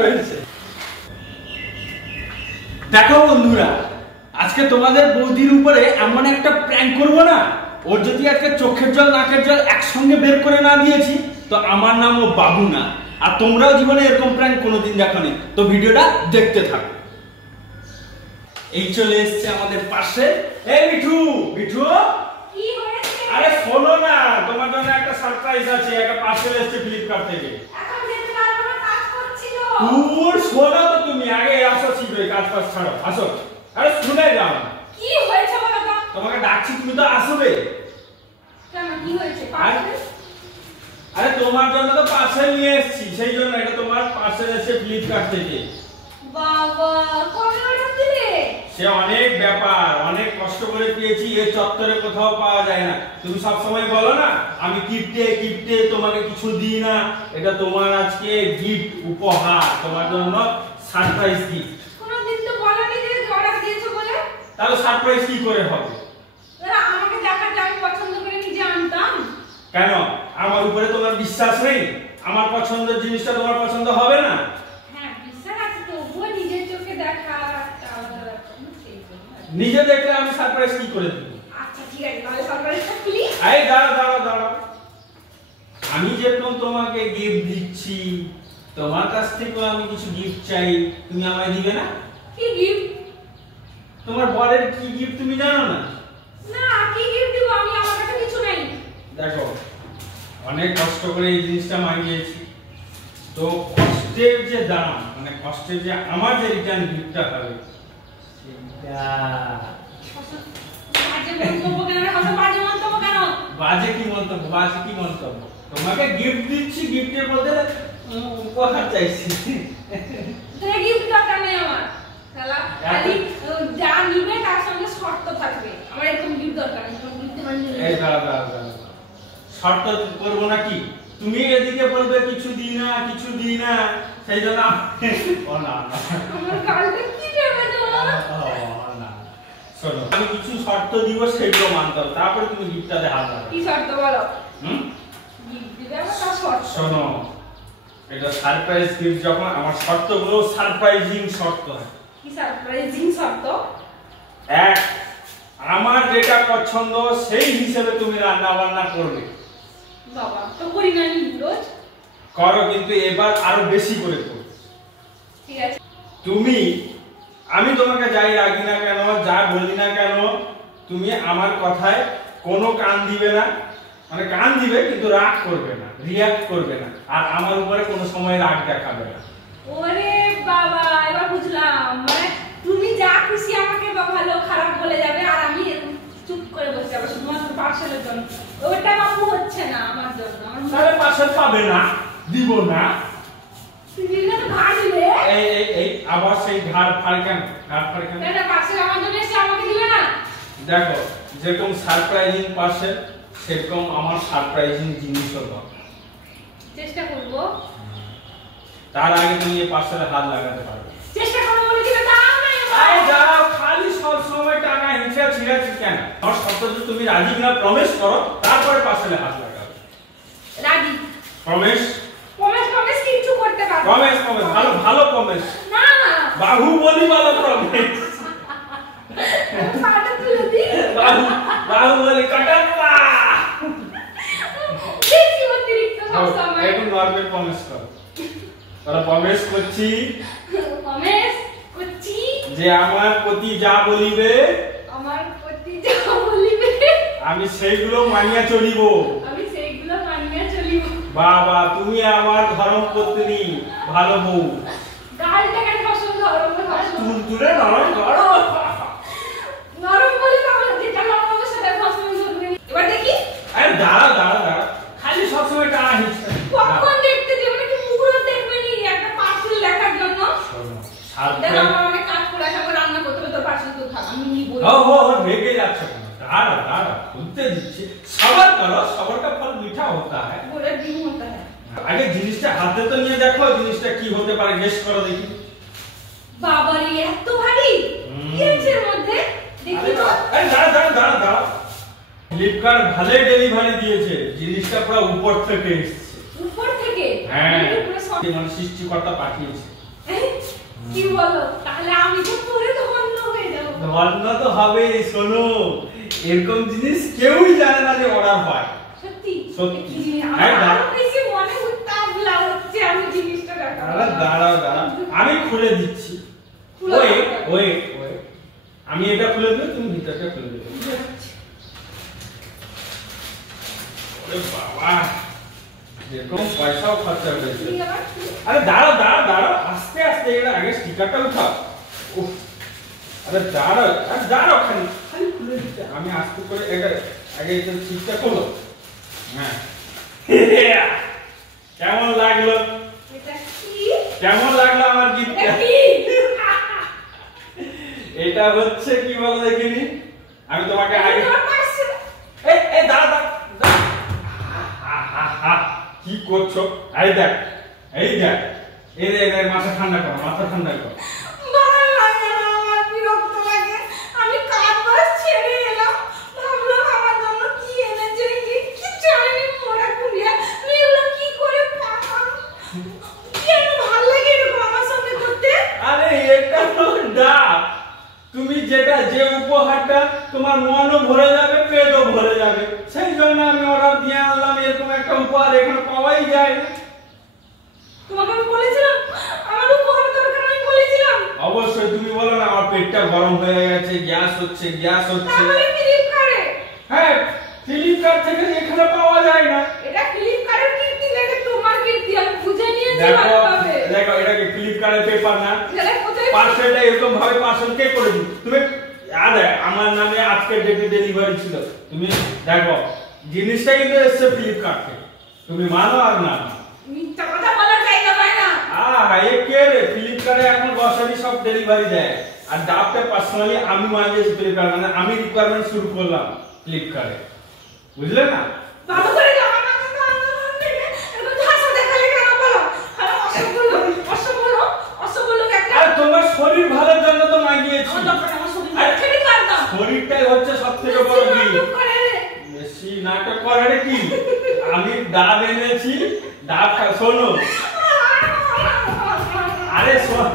হয়েছে? দেখো বন্ধুরা, আজকে তোমাদের বৌদির উপরে এমন একটা প্র্যাঙ্ক করব না, ওর যদি আজকে চোখের জল নাকের জল একসঙ্গে বের করে না দিয়েছি তো আমার নামও বাবু না। আর তোমরাও জীবনে এরকম প্র্যাঙ্ক কোনোদিন দেখোনি, তো ভিডিওটা দেখতে থাকো। এই চলে এসছে আমাদের পাশে। এই মিঠু, মিঠু কি হয়েছে? আরে শোনো না, তোমার জন্য একটা সারপ্রাইজ আছে, একটা পার্সেল এসেছে ফ্লিপকার্ট থেকে। এখন যেতে পারবো না, কাজ করছি তো। দূর শোনো তো, তুমি আগে আসো, শীঘ্রই কাজ পাস ছাড়ো, আসো। আরে শুনে যাও না, কি হয়েছে বলো তো? তোমাকে ডাকছি, তুমি তো আসবে। কেন, কি হয়েছে? আরে তোমার জন্য তো পার্সেল নিয়ে এসেছি, সেই জন্য। এটা তোমার পার্সেল এসেছে ফ্লিপকার্ট থেকে। বাবা, কবে অর্ডার দিলে? সে অনেক ব্যাপার, অনেক কষ্ট করে পেয়েছি, এই চত্বরে কোথাও পাওয়া যায় না। তুমি সব সময় বলো না আমি গিফটে গিফটে তোমাকে কিছু দিই না, এটা তোমার আজকে গিফট, উপহার, তোমার জন্য সারপ্রাইজ গিফট। কোনদিন তো বলনি যে অর্ডার দিয়েছো বলে। তাহলে সারপ্রাইজ কি করে হবে? আমাকে দেখাতে আমি পছন্দ করে নিজে আনতাম। কেন, আমার উপরে তোমার বিশ্বাস নেই? আমার পছন্দের জিনিসটা তোমার পছন্দ হবে না? হ্যাঁ, বিশ্বাস আছে, তবুও নিজের চোখে দেখা নিজে দেখলে আমি সারপ্রাইজ কি করে দেব? আচ্ছা ঠিক আছে, তাহলে সারপ্রাইজটা খুলি। এই দাঁড়াও দাঁড়াও দাঁড়াও, আমি যেরকম তোমাকে গিফট দিচ্ছি, তোমার কাছ থেকেও আমি কিছু গিফট চাই, তুমি আমায় দিবে না? কি গিফট? তোমার বরের কি গিফট তুমি জানো না? না, কি গিফট দিব আমি? আমার কাছে কিছু নেই। দেখো, অনেক কষ্ট করে এই জিনিসটা মাগিয়েছি, তো কষ্টের যে দাম, মানে কষ্টের যে আমার যে রিটার্ন গিফটটা হবে বাজে মন্তব্য কেন রে? বাজে মন্তব্য কেন? বাজে কি মন্তব্য? বাজে কি মন্তব্য? তোমাকে গিফট দিচ্ছি, গিফটের বদলে উপহার চাইছি। তোর গিফট দরকার নেই আমার। শালা খালি যা নিবে তার সঙ্গে শর্ত থাকবে। আমার এরকম গিফট দরকার নেই। তুমি গিফট মানে এই দাঁড়া দাঁড়া দাঁড়া, শর্ত করবো নাকি? তুমি এদিকে বলবে কিছু দিই না, কিছু দিই না, সেই জন্য ও না না, আমার গালটা কি দেবে তো? শোনো, আমি কিছু শর্ত দিব, সেইগুলো মানতে হবে, তারপরে তুমি গিফটটাতে হাত লাগাবে। কি শর্ত বলো? গিফট দিবে আমার তার শর্ত। শোনো, এটা সারপ্রাইজ গিফট, যখন আমার শর্তগুলো সারপ্রাইজিং শর্ত। কি সারপ্রাইজিং শর্ত? এক, আমার যেটা পছন্দ সেই হিসেবে তুমি রান্না বান্না করবে। বাবা, তো করি না আমি রোজ। করো, কিন্তু এবার আরো বেশি করে করো। ঠিক আছে। তুমি, আমি তোমাকে যাই রাখি না কেন, যা বলি না কেন, তুমি আমার কথায় কোনো কান দিবে না, মানে কান দিবে কিন্তু রাগ করবে না, রিঅ্যাক্ট করবে না, আর আমার উপরে কোনো সময় রাগ দেখাবে না। ওরে বাবা, এবার বুঝলাম। মানে তুমি যা খুশি আমাকে ভালো খারাপ বলে যাবে, আর আমি চুপ করে বসে যাবো শুধুমাত্র পার্সেলের জন্য। ওটা বাবু হচ্ছে না আমার জন্য। তাহলে পার্সেল পাবে না, দিব না। তুই দিলে তো ভাড় দিবে। এই এই এই আবার সেই ঘাড় ফাড় কেন? ঘাড় ফাড় কেন? এটা পার্সেল আমার জন্য এসে আমাকে দিবে না? দেখো, যেরকম সারপ্রাইজিং পার্সেল, সেরকম আমার সারপ্রাইজিং জিনিসও দরকার। চেষ্টা করব। তার আগে তুমি এই পার্সেলে হাত লাগাতে পারবে। চেষ্টা করব বলে দিবে দাও না। আরে যাও, খালি সব সময় টাকা হিংসা ছিড়াছি কেন? আমার শর্ত যে তুমি রাজি কিনা প্রমিস করো, তারপরে পার্সেলে হাত লাগাবে। রাজি। প্রমিস? প্রমিস কিছু করতে পারবো। প্রমিস প্রমিস, ভালো ভালো প্রমিস। না, বাহুবলী ভালো প্রমিস। পাটা তুলে দি। বাহুবলী কাটাপ্পা। বেশি অতিরিক্ত সব সময়। এখন নরমাল প্রমিস করো। তারা প্রমিস করছি প্রমিস করছি যে আমার প্রতি যা বলিবে, আমার প্রতি যা বলিবে আমি সেইগুলো মানিয়া চলিব। আমি সেইগুলো মানিয়ে চলিব। বাবা, তুমি আমার ধর্মপত্নী, ভালো বউ। গালটা কেন ফসল ধরো ফসল তুলতুলে নরম করো। নরম বলে তাহলে যেটা নরম হবে সেটা ফসল ধরবে। এবার দেখি। আরে দাঁড়া দাঁড়া দাঁড়া, খালি সবসময় টাকা হিচ্ছে। কখন দেখতে যাবে নাকি? মুগুরো দেখবে নি একটা পার্সেল লেখার জন্য? দেখো, আমার অনেক কাজ করে আসে, আমার রান্না করতে হবে, তোর পার্সেল তো থাক, আমি নিব। রেগে যাচ্ছে কেন? দাঁড়া দাঁড়া, খুলতে দিচ্ছি। সবার করো, সবার কা ফল মিঠা হতা হ্যায়। বলে দিন হতা হ্যায়। আগে জিনিসটা হাতে তো নিয়ে দেখো, জিনিসটা কি হতে পারে, গেস করো দেখি। বাবারে, এত ভারী কি আছে এর মধ্যে? দেখি তো। আরে দাঁড়া দাঁড়া দাঁড়া দাঁড়া, ফ্লিপকার্ট ভালোই ডেলিভারি দিয়েছে, জিনিসটা পুরো উপর থেকে এসেছে। উপর থেকে? হ্যাঁ। পুরো মানে সৃষ্টিকর্তা পাঠিয়েছে। কি বলো? তাহলে আমি তো পরে ধন্য হয়ে যাব। ধন্য তো হবে। শোনো, এরকম জিনিস কেউই জানে না যে অর্ডার হয়। সত্যি সত্যি। আমার বেশি মনে উত্তাপলা হচ্ছে আমি জিনিসটা দেখা। আরে দাঁড়াও দাঁড়াও, আমি খুলে দিচ্ছি। ওই আমি এটা খুলে দেব, তুমি ভিতরটা খুলে দেবে। ওরে বাবা, এরকম পয়সাও খরচা হয়েছে। আরে দাঁড়াও দাঁড়াও দাঁড়াও, আস্তে আস্তে, এটা আগে স্টিকারটা উঠাও। উফ, আরে দাঁড়াও খালি খুলে দিতে। আমি আস্তে করে এটা আগে এটা ঠিকটা খোলো। হ্যাঁ, কেমন লাগলো? এটা কি? কেমন লাগলো আমার গিফট? এটা কি? এটা হচ্ছে কি বলো দেখিনি, আমি তোমাকে আগে এই দাঁড়া, কি করছো? এই দেখ, এই দেখ, এই মাথা ঠান্ডা কর, মাথা ঠান্ডা কর। ভালো লাগে না, আমার বিরক্ত লাগে। আমি কাজ বাজ ছেড়ে এলাম, ভাবলাম আমার জন্য কি এনেছে কি চাইনি মোড়া কুড়িয়া। এগুলো কি করে পাবো? কেন ভালো লাগে এরকম আমার সঙ্গে করতে? আরে এটা তো ডাব। তুমি যেটা যে উপহারটা তোমার মনও ভরে যাবে, পেটও ভরে যাবে, সেই জন্য আমি অর্ডার দিয়ে আনলাম। এরকম একটা উপহার এখানে পাওয়াই যায় না। তোমাকে আমি বলেছিলাম আমার উপহার দরকার, আমি বলেছিলাম। অবশ্যই তুমি বলো না আমার পেটটা গরম হয়ে গেছে, গ্যাস হচ্ছে। তাহলে ফ্লিপকার্টে। হ্যাঁ, ফ্লিপকার্ট থেকে এখানে পাওয়া যায় না। এটা ফ্লিপকার্টের কীর্তি নাকি তোমার কীর্তি? আমি বুঝে নিয়েছি দেখো ভালোভাবে। দেখো, এটা কি ফ্লিপকার্টের পেপার না? এটা কোথায়? পার্সেলটা এরকম ভাবে পার্সেল কে করে দিই? তুমি আমার নামে আজকে ডেটে ডেলিভারি ছিল। তুমি দেখো, জিনিসটা কিন্তু এসছে ফ্লিপকার্ট থেকে। তুমি মানো আর না মানো, মিথ্যা কথা বলার জায়গা পায় না। এ কে রে? ফ্লিপকার্টে এখন গ্রসারি সব ডেলিভারি দেয়। আর ডাবটা পার্সোনালি আমি মানিয়েছি ফ্লিপকার্ট, মানে আমি রিকোয়ারমেন্ট শুরু করলাম ফ্লিপকার্টে, বুঝলে না? ভালো করে যাও আমার কথা আন্দোলন থেকে এরকম ঝাঁসা দেখালে কেন বলো? আর অসবল একটা। আর তোমার শরীর ভালোর জন্য তো মাগিয়েছি। আমার দরকার আমার শরীর ছেড়ে কাটতাম। শরীরটাই হচ্ছে সবথেকে বড় দিন। বেশি নাটক করে কি? আমি ডাব এনেছি, ডাব শোনো। আরে শোন,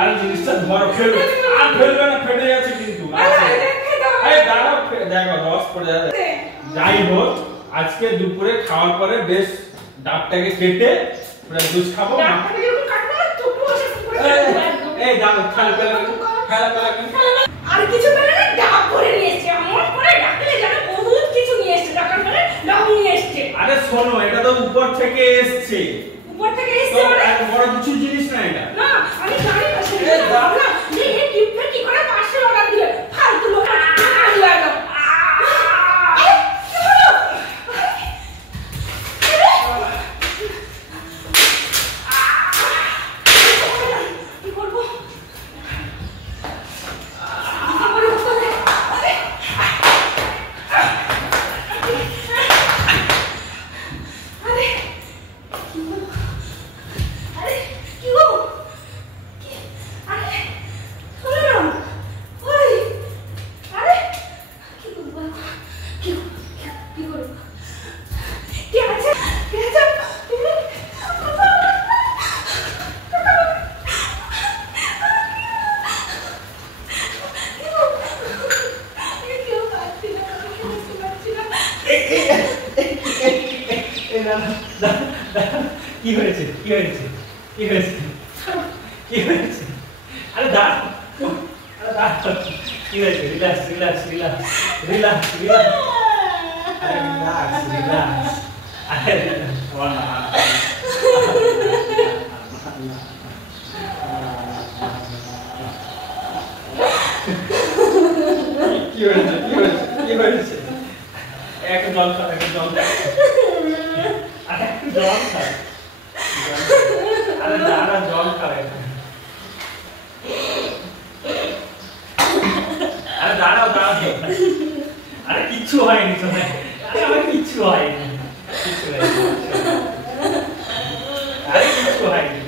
আরে জিনিসটা ধরো, ফেলবে আর ফেলবে না, ফেটে যাচ্ছে কিন্তু। এই দাঁড়াও, দেখো রস পড়ে যাবে। যাই হোক, আজকে দুপুরে খাওয়ার পরে বেশ ডাবটাকে কেটে পুরো জুস খাবো। এই দাও, খেলা আর কিছু পেলে না, ডাব করে নিয়েছে। আমার করে ডাকলে জানো বহুত কিছু নিয়ে এসেছে, ডাকার পরে ডাব নিয়ে এসেছে। আরে শোনো, এটা তো উপর থেকে এসছে। উপর থেকে এসেছে মানে এত বড় কিছু জিনিস না এটা। না, আমি জানি না সেটা। ভাবলাম যে এই গিফটটা কি করে পার্সেল অর্ডার দিবে, ফালতু লোক আলু একদম। কি করবো? কি হয়েছে? কি হয়েছে? কি হয়েছে? কি হয়েছে? আরে দাঁড়, আরে দাঁড়, কি হয়েছে? Relax relax relax relax relax, আরে রিল্যাক্স রিল্যাক্স, আরে কি হয়েছে? কি হয়েছে? কি হয়েছে? একটু জল খাও, একটু জল খাও, আরে একটু জল খাও, আরে দাঁড়া, জল খাবে। আরে দাঁড়াও দাঁড়াও, আরে কিচ্ছু হয়নি তো, আরে আমার কিচ্ছু হয়নি, কিচ্ছু হয়নি, আরে কিচ্ছু হয়নি,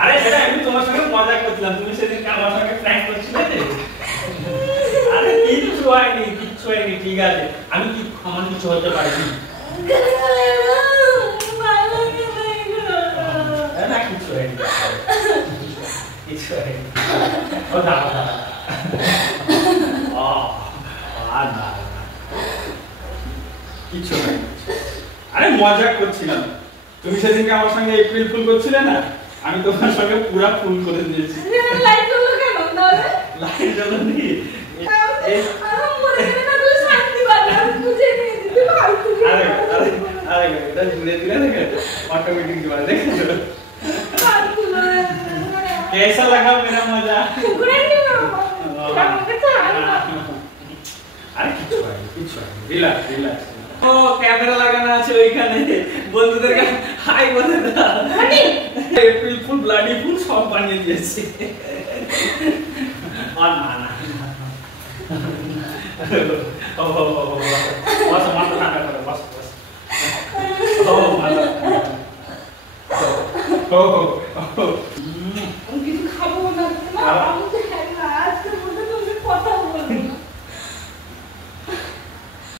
আরে সেটা আমি তোমার সঙ্গে মজা করছিলাম, তুমি সেদিন আমার সঙ্গে প্র্যাঙ্ক করছিলে যে। আরে কিচ্ছু হয়নি, কিচ্ছু হয়নি, ঠিক আছে। আমি কি আমার কিছু হতে পারিনি? আরে মজা করছিলাম। তুমি সেদিনকে আমার সঙ্গে এপ্রিল ফুল করছিলে না, আমি তোমার সঙ্গে পুরা ফুল করে দিয়েছি। লাইট জ্বললো কেন তাহলে? লাইট জ্বলনি। এটা ঘুরে দিলে দেখে অটোমেটিক জোয়ার দেখেছো? कैसा लगा मेरा मजा? আরে কিছু হয় রিল্যাক্স রিল্যাক্স। ও ক্যামেরা লাগানো আছে ওইখানে, বন্ধুদেরকে হাই বলে দাও। এপ্রিল ফুল ব্লাডি ফুল সব বানিয়ে দিয়েছি। আর না না ও বস মাথা ঠান্ডা করো, বস বস। ও মাথা ও